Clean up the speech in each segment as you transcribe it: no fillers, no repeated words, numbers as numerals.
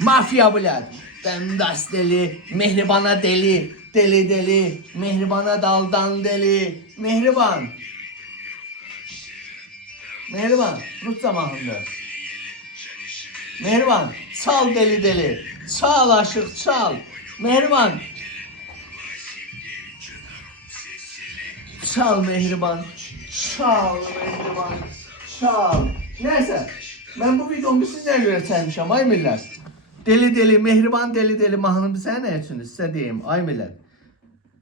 Mafya bular. Bendas deli, Mehribana deli, deli deli, Mehribana daldan deli, Mehriban. Mehriban, Rusça mahnısı. Mehriban, çal deli deli, çal aşık çal. Mehriban. Çal Mehriban, çal Mehriban, çal. Neyse, ben bu videomu sizə görə çəkmişəm, ay millət. Deli deli, Mehriban deli deli mahnı bizə nə üçün sizə deyim, ay millət.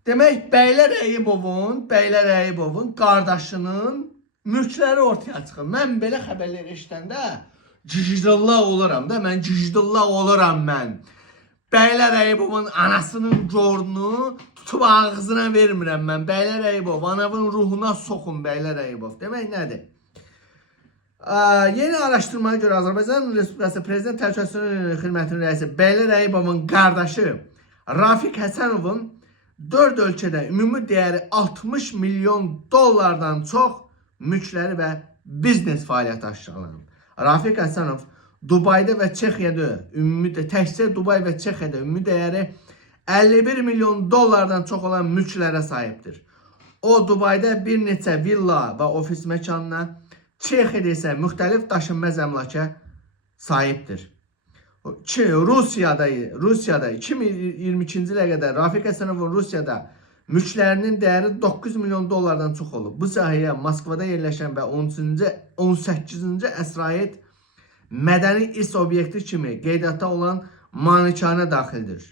Demək, Bəylər Əyyubovun qardaşının mülkləri ortaya çıxır. Mən belə xəbərləri eşidəndə cicdillah oluram da, mən cicdillah oluram mən. Bəylər Əyyubovun anasının corunu tutub ağzına vermirəm mən. Bəylər Əyyubov, anavın ruhuna soxun Bəylər Əyyubov. Demək nədir? Yeni araştırmaya göre Azərbaycan Respublikası Prezident Təhlükəsizlik Xidmətinin rəisi Bəylər Əyyubovun qardaşı Rafiq Həsənovun 4 ölkədə ümumi dəyəri 60 milyon dollardan çox mülkləri və biznes fəaliyyəti aşkarlanıb. Rafiq Həsənov Dubayda və Çexiyada təkcə Dubay və Çexiyada ümumi dəyəri 51 milyon dollardan çox olan mülklərə sahibdir. O Dubayda bir neçə villa və ofis məkanına, Çexiyada isə müxtəlif daşınmaz əmlaka sahibdir. Rusiyada 2022-ci ilə qədər Rafiq Həsənovun Rusiyada mülklərinin dəyəri 9 milyon dollardan çox olub. Bu sahəyə Moskvada yerləşən və 18-ci əsrə aid mədəni irs obyekti kimi qeydiyyatda olan malikanə daxildir.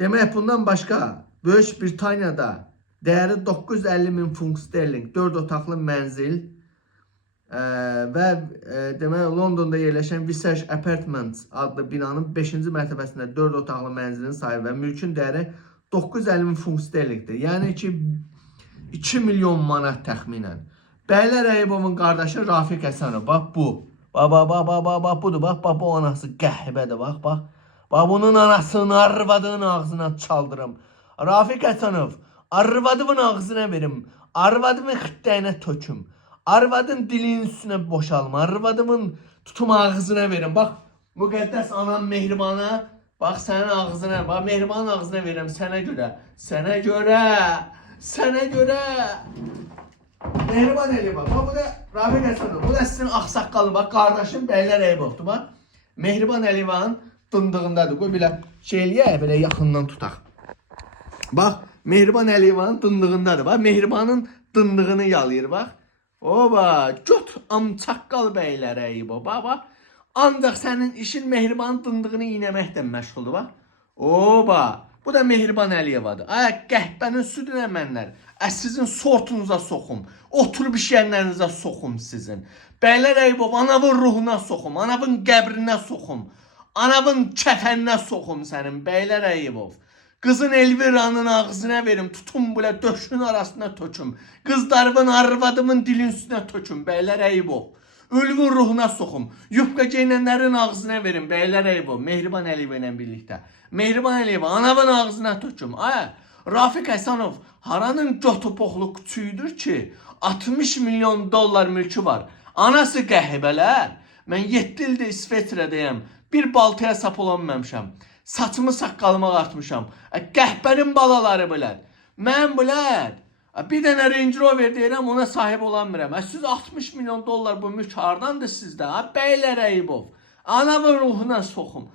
Demək, bundan başqa Böyük Britaniyada dəyəri 950 min funt sterling 4 otaqlı mənzil və demək Londonda yerləşən Visage Apartments adlı binanın 5-ci mərtəbəsində 4 otaqlı mənzilin sahibi və mülkün dəyəri 950 min funt sterlingdir. Yəni ki 2 milyon manat təxminən. Bəylər Əyyubovun qardaşı Rafiq Həsənov, bax bu. Bax budur, bax bu anası qəhbədir, bax. Bax bunun anasının arvadının ağzına çaldırım. Rafiq Həsənov, arvadımın ağzına verim, arvadımın xıttəyinə töküm. Arvadın dilinin üstüne boşalma. Arvadımın tutum ağzına verin. Bak müqəddəs anam Mehribana. Bak senin ağzına. Bak Mehribanın ağzına verim. Sənə görə. Mehriban Əliyev. Bak bu da Rafiq Həsənov. Bu da sizin ağsaqqalı. Bak kardeşim Bəylər Əyyubovdur. Bak Mehriban Əliyev'in dındığındadır. Qoy belə şey eləyək, belə yaxından tutaq. Bak Mehriban Əliyev'in dındığındadır. Bak Mehribanın dındığını yalayır bak. Oba, göt amçaqqal Bəylər Əyyubov, baba. Ancaq sənin işin Mehribanın dındığını iynəməkdən məşğuldur, bax. Oba, bu da Mehriban Əliyevadır. Ay, qəhbənin südünə mənlər. Sizin sortunuza soxum. Oturub işyənlərinizə soxum sizin. Bəylər Əyyubov, anavın ruhuna soxum, anavın qəbrinə soxum, anavın kəfəninə soxum sənin, Bəylər Əyyubov. Kızın Elviranın ağzına verim, tutum böyle döşün arasına töküm. Kızlarımın arvadımın dilin üstüne töküm, Bəylər Əyyubov. Ölümün ruhuna soxum. Yufka geynənlərin ağzına verim, Bəylər Əyyubov. Mehriban Əliyev ilə birlikdə. Mehriban Əliyev anavın ağzına töküm. Ay, Rafiq Həsənov haranın götopoxlu küçüyüdür ki 60 milyon dollar mülkü var. Anası qəhbələr. Mən 7 ildir İsveçrədəyəm. Bir baltaya sap olamamışam. Saçımı saqqalımı artmışam. Qəhbənin balaları bilən. Mən bilən. Bir dənə Range Rover deyirəm, ona sahib olamıram. Siz 60 milyon dollar bu mülk hardandır sizdə? Bəylər Əyyubov. Anavın ruhuna soxum.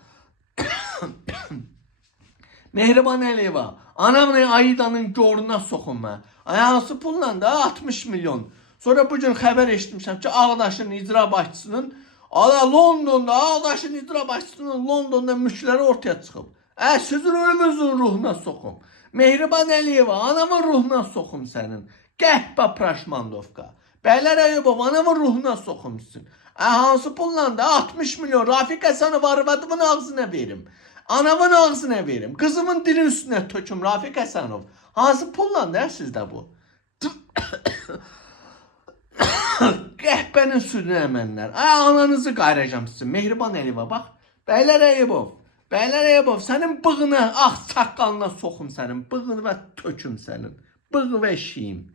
Mehriban Əliyeva. Anamın Aidanın goruna soxum mən. Hansı pulla da 60 milyon. Sonra bugün xəbər eşitmişəm ki, Ağdaşın icra başçısının Londonda Ağdaşın icra başçısının Londonda mülkləri ortaya çıxıb. Sizin ölümünüzün ruhuna soxum. Mehriban Əliyeva, anamın ruhuna soxum sənin. Qəhbə Praşmandovka. Bəylər Əyyubov, anamın ruhuna soxum sizin. Hansı pulla da 60 milyon Rafiq Həsənov arvadımın ağzına verim. Anamın ağzına verim. Kızımın dilin üstüne töküm Rafiq Həsənov. Hansı pulla da sizdə bu? Qəhbənin südünə mənlər. Ananızı qayıracam sizin. Mehriban Əliyeva bax. Bəylər Əyyubov. Bəylər Əyyubov sənin bığına, ağ saqqalına soxum sənin. Bığını və töküm sənin. Bığı və eşiyim.